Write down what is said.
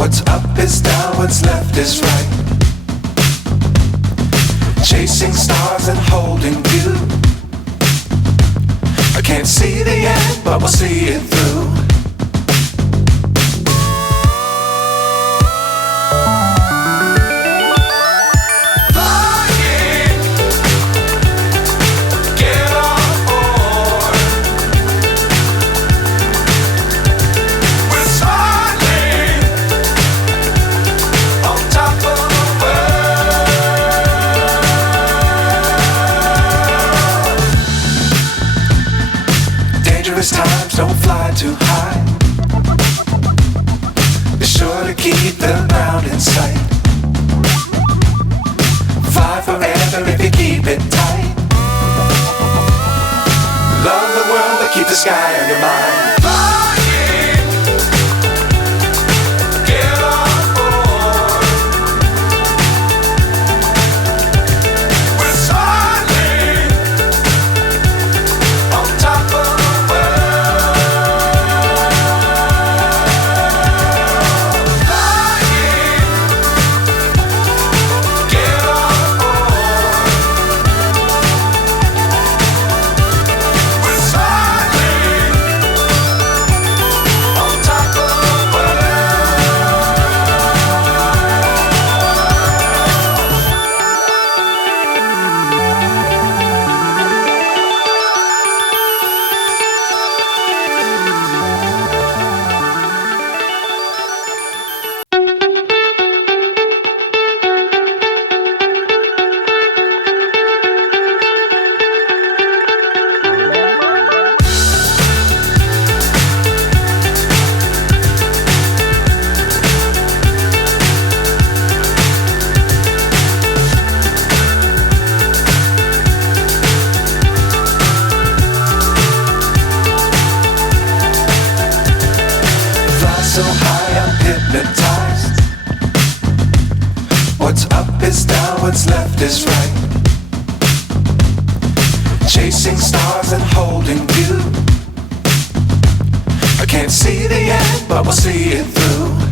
What's up is down, what's left is right. Chasing stars and holding you. I can't see the end, but we'll see it through. Times don't fly too high. Be sure to keep the ground in sight. Fly forever if you keep it tight. Love the world but keep the sky on your mind. So high I'm hypnotized. What's up is down, what's left is right. Chasing stars and holding you. I can't see the end, but we'll see it through.